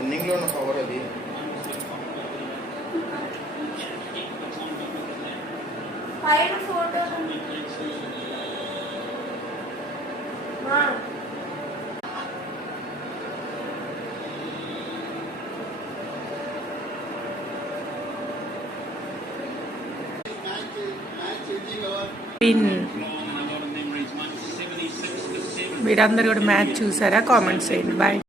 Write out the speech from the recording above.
ఇన్నింగ్లో ఉన్న పవర్ అది పైన ఫోటో మీరందరూ కూడా మ్యాచ్ చూసారా? కామెంట్స్ చేయండి. బాయ్.